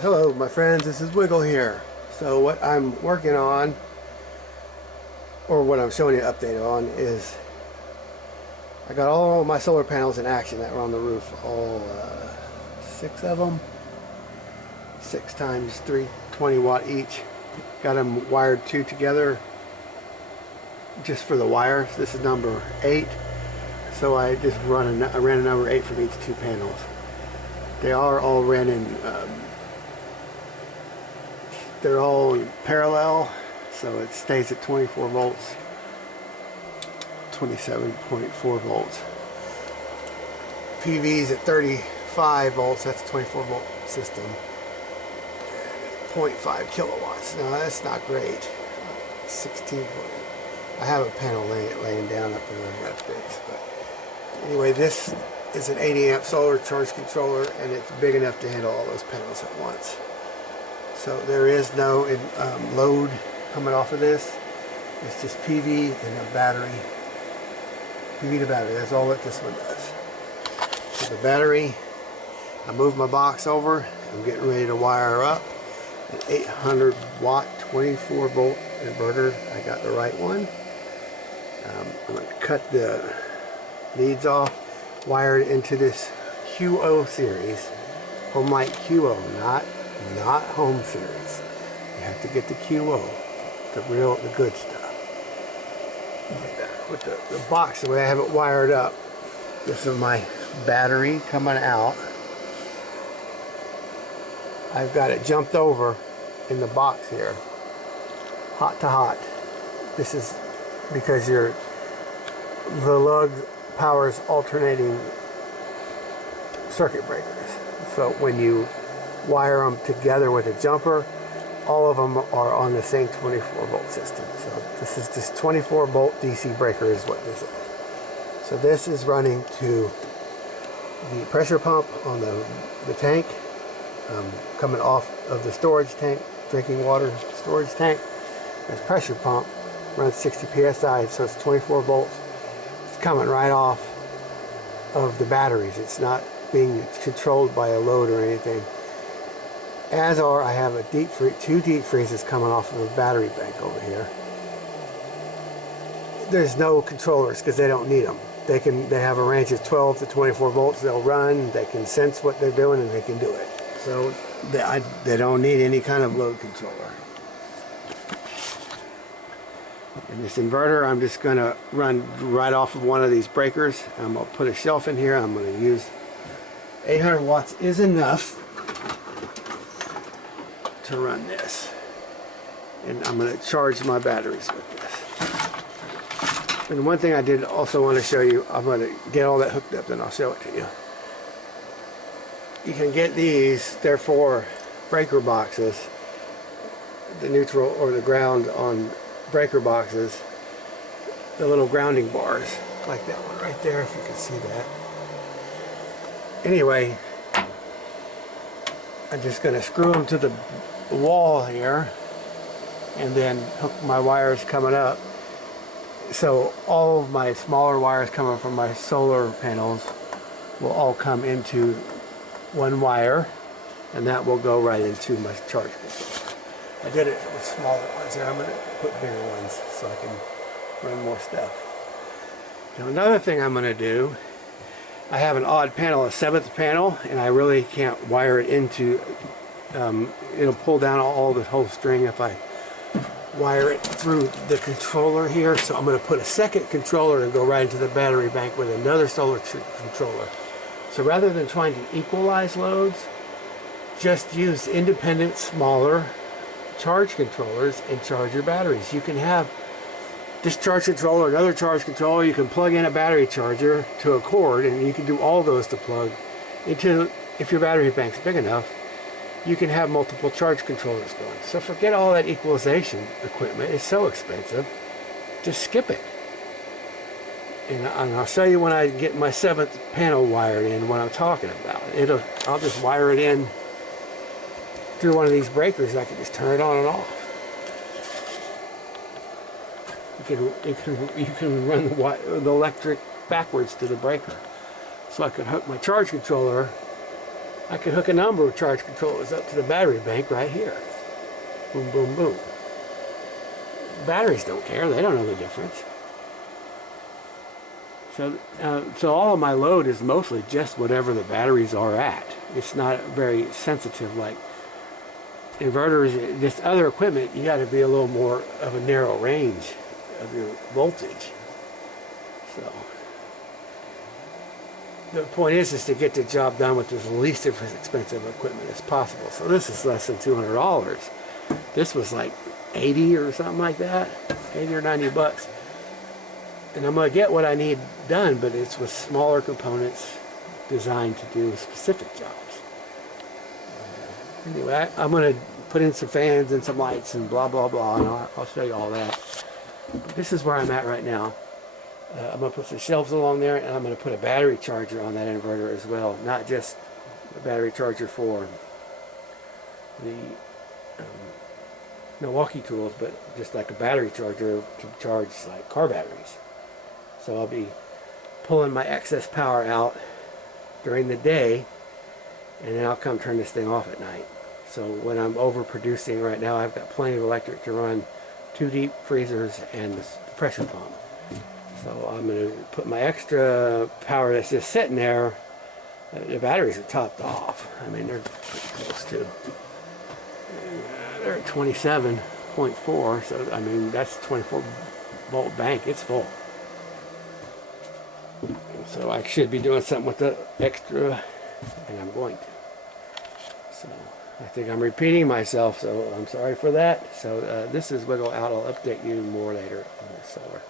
Hello my friends, this is Wiggle here. So what I'm working on, or what I'm showing you an update on, is I got all my solar panels in action that were on the roof, all 6 of them, 6 times 320 watt each. Got them wired 2 together just for the wires. This is number 8, so I just ran a number 8 from each 2 panels. They are all ran in they're all in parallel, so it stays at 24 volts, 27.4 volts. PV's at 35 volts, that's a 24 volt system. 0.5 kilowatts. Now that's not great. 16. I have a panel laying down up there I got to fix. But anyway, this is an 80 amp solar charge controller, and it's big enough to handle all those panels at once. So there is no load coming off of this. It's just PV and a battery. PV to battery, that's all that this one does. So the battery, I moved my box over. I'm getting ready to wire up an 800 watt 24 volt inverter. I got the right one. I'm going to cut the leads off, wire it into this QO series. Homelite QO, not Home series. You have to get the QO, the good stuff. With the box, the way I have it wired up, this is my battery coming out. I've got it jumped over in the box here, hot to hot. This is because the lug powers alternating circuit breakers. So when you wire them together with a jumper, all of them are on the same 24 volt system. So this is just 24 volt DC breaker is what this is. So this is running to the pressure pump on the tank, coming off of the storage tank, drinking water storage tank. This pressure pump runs 60 psi, so it's 24 volts. It's coming right off of the batteries. It's not being controlled by a load or anything. As are, I have a two deep freezes coming off of a battery bank over here. There's no controllers because they don't need them. They have a range of 12 to 24 volts. They'll run. They can sense what they're doing and they can do it. So they don't need any kind of load controller. And this inverter, I'm just going to run right off of one of these breakers. I'm going to put a shelf in here. I'm going to use 800 watts is enough to run this, and I'm going to charge my batteries with this. And one thing I did also want to show you, I'm going to get all that hooked up, then I'll show it to you. You can get these, they're for breaker boxes, the neutral or the ground on breaker boxes, the little grounding bars, like that one right there, if you can see that. Anyway, I'm just going to screw them to the wall here and then hook my wires coming up. So all of my smaller wires coming from my solar panels will all come into one wire, and that will go right into my charge controller. I did it with smaller ones here. I'm going to put bigger ones so I can run more stuff. Now another thing I'm going to do, I have an odd panel, a 7th panel, and I really can't wire it into, it'll pull down all the whole string if I wire it through the controller here. So I'm going to put a second controller and go right into the battery bank with another solar controller. So rather than trying to equalize loads, just use independent, smaller charge controllers and charge your batteries. You can have this charge controller, another charge controller, you can plug in a battery charger to a cord, and you can do all those to plug into, if your battery bank's big enough, you can have multiple charge controllers going. So forget all that equalization equipment, it's so expensive, just skip it. And I'll show you when I get my 7th panel wired in what I'm talking about. I'll just wire it in through one of these breakers. I can just turn it on and off. You can run the electric backwards to the breaker. So I could hook my charge controller I could hook a number of charge controllers up to the battery bank right here. Boom, boom, boom. Batteries don't care. They don't know the difference. So all of my load is mostly just whatever the batteries are at. It's not very sensitive like inverters, just other equipment. You got to be a little more of a narrow range of your voltage. So the point is to get the job done with the least expensive equipment as possible. So this is less than $200. This was like 80 or something like that, 80 or 90 bucks. And I'm going to get what I need done, but it's with smaller components designed to do specific jobs. Anyway, I'm going to put in some fans and some lights and blah, blah, blah, and I'll show you all that. But this is where I'm at right now. I'm going to put some shelves along there, and I'm going to put a battery charger on that inverter as well. Not just a battery charger for the Milwaukee tools, but just like a battery charger to charge like car batteries. So I'll be pulling my excess power out during the day, and then I'll come turn this thing off at night. So when I'm overproducing right now, I've got plenty of electric to run 2 deep freezers and the pressure pump. So I'm going to put my extra power that's just sitting there. The batteries are topped off. I mean, they're pretty close to. They're at 27.4, so I mean that's 24 volt bank. It's full. So I should be doing something with the extra, and I'm going to. So I think I'm repeating myself, so I'm sorry for that. So this is Wiggle Out. I'll update you more later on the solar.